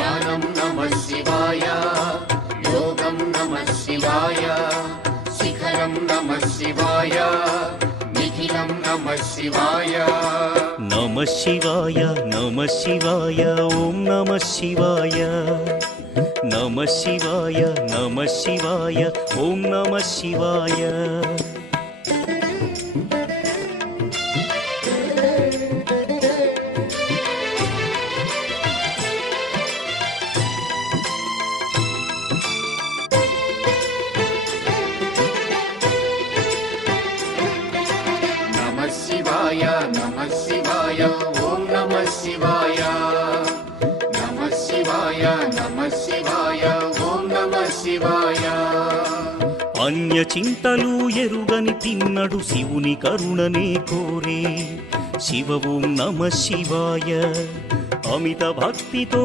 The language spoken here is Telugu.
జ్ఞానం నమః శివాయ, యోగం నమః శివాయ, శిఖరం నమః శివాయ, నిఖిలం నమః శివాయ. నమః శివాయ నమః శివాయ ఓం నమః శివాయ. నమః శివాయ నమః శివాయ ఓం నమః శివాయ. నమః శివాయ నమః శివాయ ఓం నమః శివాయ. నమః శివాయ నమః శివాయ ఓం నమః శివాయ. అన్య చింతలు ఎరుగని తిన్నడు శివుని కరుణనే కోరే. శివ ఓం నమః శివాయ. అమిత భక్తితో